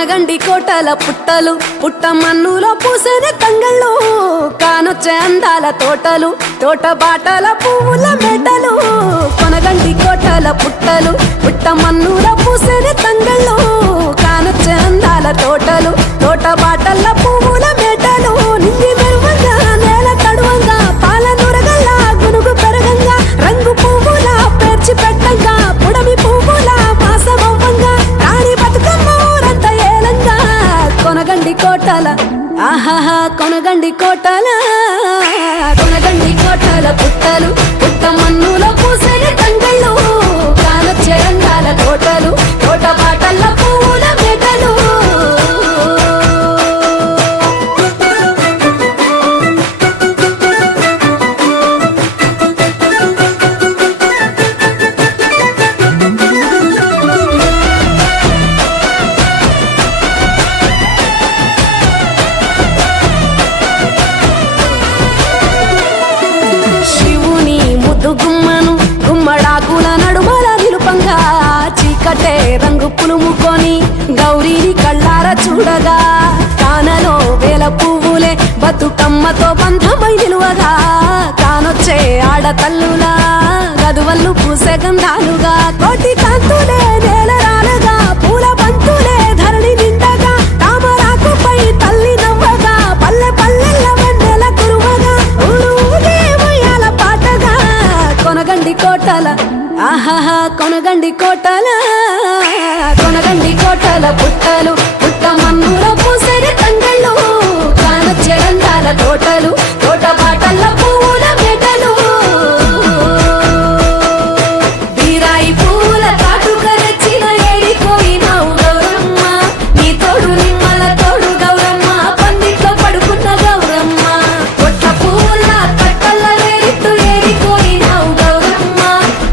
కొనగండి కోటల పుట్టలు పుట్ట మన్నులో పూసే తంగళ్ళు కానొచ్చే అందాల తోటలు తోట బాటల పువ్వుల మెడలు కొనగండి కోటల పుట్టలు పుట్ట మన్నులో పూసే తంగళ్ళు కానొచ్చే అందాల తోటలు తోట బాటల పువ్వుల మెడలు నింగి మెరువంగా నేల తడువంగా పాల నురగల్లా గునుగు పెరగంగా రంగు పువ్వుల పేర్చి పెట్టంగా పుడమి పువ్వుల మాసమవ్వంగా రాణి బతుకమ్మ ఊరంతా ఏలంగా కొనగండి కోటల ఆహాహా కొనగండి కోటల కొనగండి కోటల పుట్టలు పుట్ట మన్నులో పూసే తంగళ్ళు కానొచ్చే అందాల తోటలు తోట బాటల పువ్వుల మెడలు శివుని ముద్దు గుమ్మను గుమ్మడాకుల నడుమల నిలుపంగా చీకటే రంగు పులుముకొని గౌరీని కళ్ళార చూడగా కానలో వేల పువ్వులే బతుకమ్మతో బంధమై నిలువగా కానొచ్చే ఆడతల్లులా గదువల్లు పూసే గంధాలుగా కోటి కాంతులే నేల రాలగా పూల బంతులే ధరణి నిండగా తామరాకుపై తల్లి నవ్వగా పల్లె పల్లెల్ల వెన్నెల కురువగా ఊగే ఉయ్యాల పాటగా కొనగండి కోటల ఆహాహా కొనగండి కోటల కొనగండి కోటల పుట్టలు పుట్ట మన్నులో పూసే తంగళ్ళు కానొచ్చే అందాల తోటలు తోట బాటల పువ్వుల మెడలు బీరాయి పూల కాటుక తెచ్చిన ఏడిపోయినావు గౌరమ్మ నీ తోడు నిమ్మల తోడు గౌరమ్మ పందిట్లో పడుకున్న గౌరమ్మ కొట్ల పూల కట్టల వేరిట్టు ఏడిపోయినావు గౌరమ్మ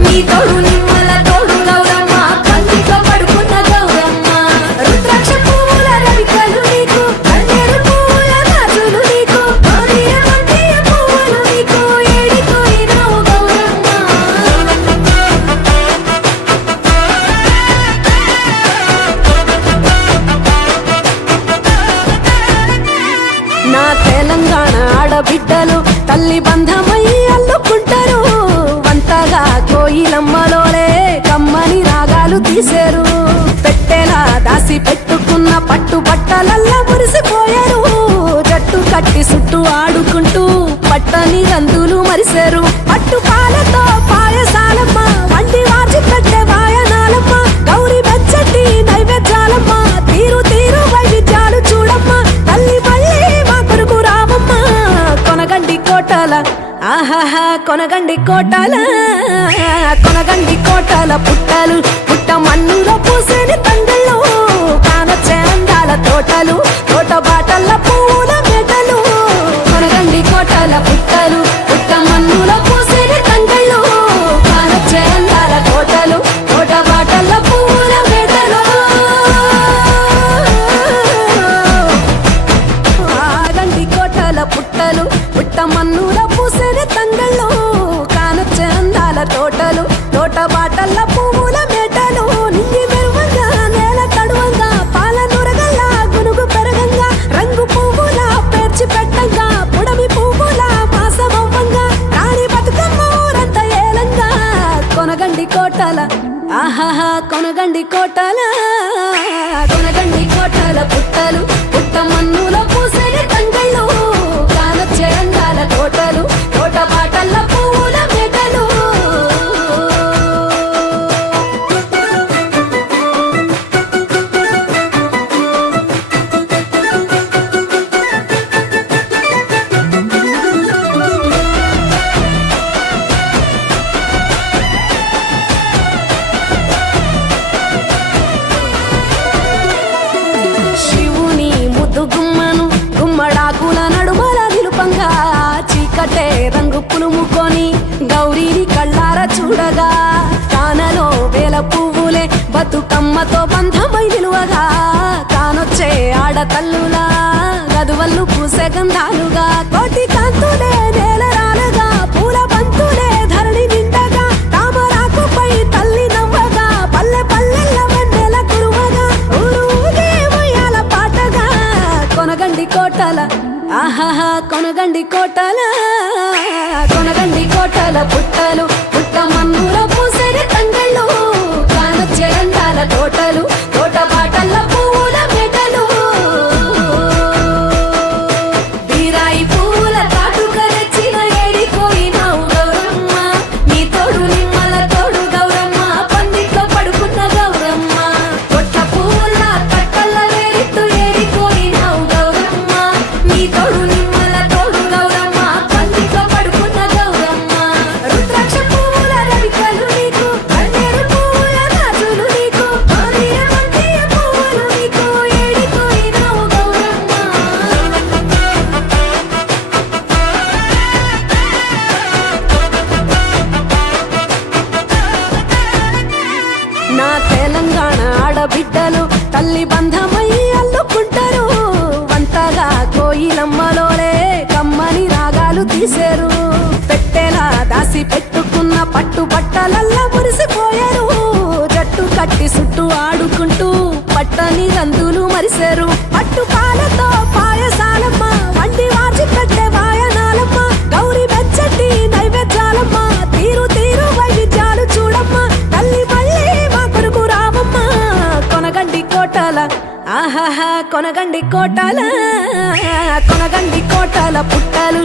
నీ తోడు నిమ్మల తోడు గౌరమ్మ పందిట్లో పడుకున్న గౌరమ్మ రుద్రాక్ష పూల రవికలు నీకు కన్నేరు పూల గాజులు నీకు గౌరీయ మందియ పువ్వులు నీకు ఏడిపోయినావు గౌరమ్మ నా తెలంగాణ ఆడబిడ్డలు తల్లి బంధమై అల్లుకుంటారు వంతగా కోయిలమ్మలోలే కమ్మని రాగాలు తీశారు పెట్టేలా దాసి పెట్టుకున్న పట్టు బట్టలల్లా మురిసిపోయారు జట్టు కట్టి చుట్టూ ఆడుకుంటూ పట్టని రందులు మరిశారు పట్టు పాలతో పాయసాలమ్మ వండి వాచి పెట్టే వాయనాలమ్మ గౌరీ బెచ్చటి నైవేద్యాలమ్మ తీరు తీరు వైవిధ్యాలు చూడమ్మ తల్లి మళ్ళీ మా కొరకు రావమ్మ కొనగండి కోటల ఆహాహా కొనగండి కోటల కొనగండి కోటల పుట్టలు పుట్ట మన్నులో పూసే తంగళ్ళు కానొచ్చే అందాల తోటలు తోట బాటల పువ్వుల మెడలు కొనగండి కోటల పుట్టలు పుట్ట మన్నులో పూసే తంగళ్ళు కానొచ్చే అందాల తోటలు తోట బాటల పువ్వుల మెడలు ఆగండి కోటల పుట్టలు పుట్ట మన్నుల పూసే తంగళ్ళు కానొచ్చే అందాల తోటలు తోట బాటల పువ్వుల మెడలు నింగి మెరువంగా నేల తడువంగా పాల నురగల్లా గునుగు పెరగంగా రంగు పువ్వుల పేర్చి పెట్టంగా పుడమి పువ్వుల మాసమవ్వంగా రాణి బతుకమ్మ ఊరంతా ఏలంగా కొనగండి కోటల ఆహాహా కొనగండి కోటల కొనగండి కోటల పుట్టలు పుట్ట మన్నులో పూసే తంగళ్ళు కానొచ్చే అందాల తోటలు తోట బాటల పువ్వుల మెడలు శివుని ముద్దు గుమ్మను గుమ్మడాకుల నడుమల నిలుపంగా చీకటే రంగు పులుముకొని గౌరీని కళ్ళార చూడగా కానలో వేల పువ్వులే బతుకమ్మతో బంధమై నిలువగా కానొచ్చే ఆడతల్లులా గదువల్లు పూసే గంధాలుగా కోటి కాంతులే నేల రాలగా పూల బంతులే ధరణి నిండగా తామరాకుపై తల్లి నవ్వగా పల్లె పల్లెల్ల వెన్నెల కురువగా ఊగే ఉయ్యాల కొనగండి కోటల ఆహాహా కొనగండి కోటల కొనగండి కోటల పుట్టలు పుట్ట మన్నుల పూసరి తంగళ్ళు కానొచ్చే అందాల తోటలు తోట బాటల్ల పువ్వుల మెటలు బీరాయి పువ్వుల తాటుక తెచ్చిన ఏడిపోయినావు గౌరమ్మ నీ తోడు నిమ్మల తోడు గౌరమ్మ పందిట్లో పడుకున్న గౌరమ్మ కొట్ట పువ్వుల కట్టల్ల వేడిట్టు ఏడిపోయినావు గౌరమ్మ నీ తోడు నిమ్మల తోడు గౌరమ్మ పందిట్లో పడుకున్న గౌరమ్మ రుద్రాక్ష పువ్వుల రవికలు నీకు కన్నేరు పువ్వుల రాజులు నీకు ఆదిరమంటియ పువ్వులు నీకు ఏడిపోయినావు గౌరమ్మ నా తెలంగాణ ఆడబిడ్డలు తల్లి బంధమై అల్లుకుంటారు వంతగా కోయిలమ్మలోలే కమ్మని రాగాలు తీశారు పెట్టెలా దాసి పెట్టుకున్న పట్టు బట్టలల్లా మురిసిపోయారు జట్టు కట్టి చుట్టూ ఆడుకుంటూ పట్టని రందులు మరిశారు పట్టు పాలతో పాయసాలమ్మ వండి వాచి పెట్టే వాయనాలమ్మ గౌరీ బెచ్చటి నైవేద్యాలమ్మ తీరు తీరు వైవిధ్యాలు చూడమ్మ తల్లి మళ్ళీ మా కొడుకు రామమ్మ కొనగండి కోటల ఆహాహా కొనగండి కోటల కొనగండి కోటల పుట్టలు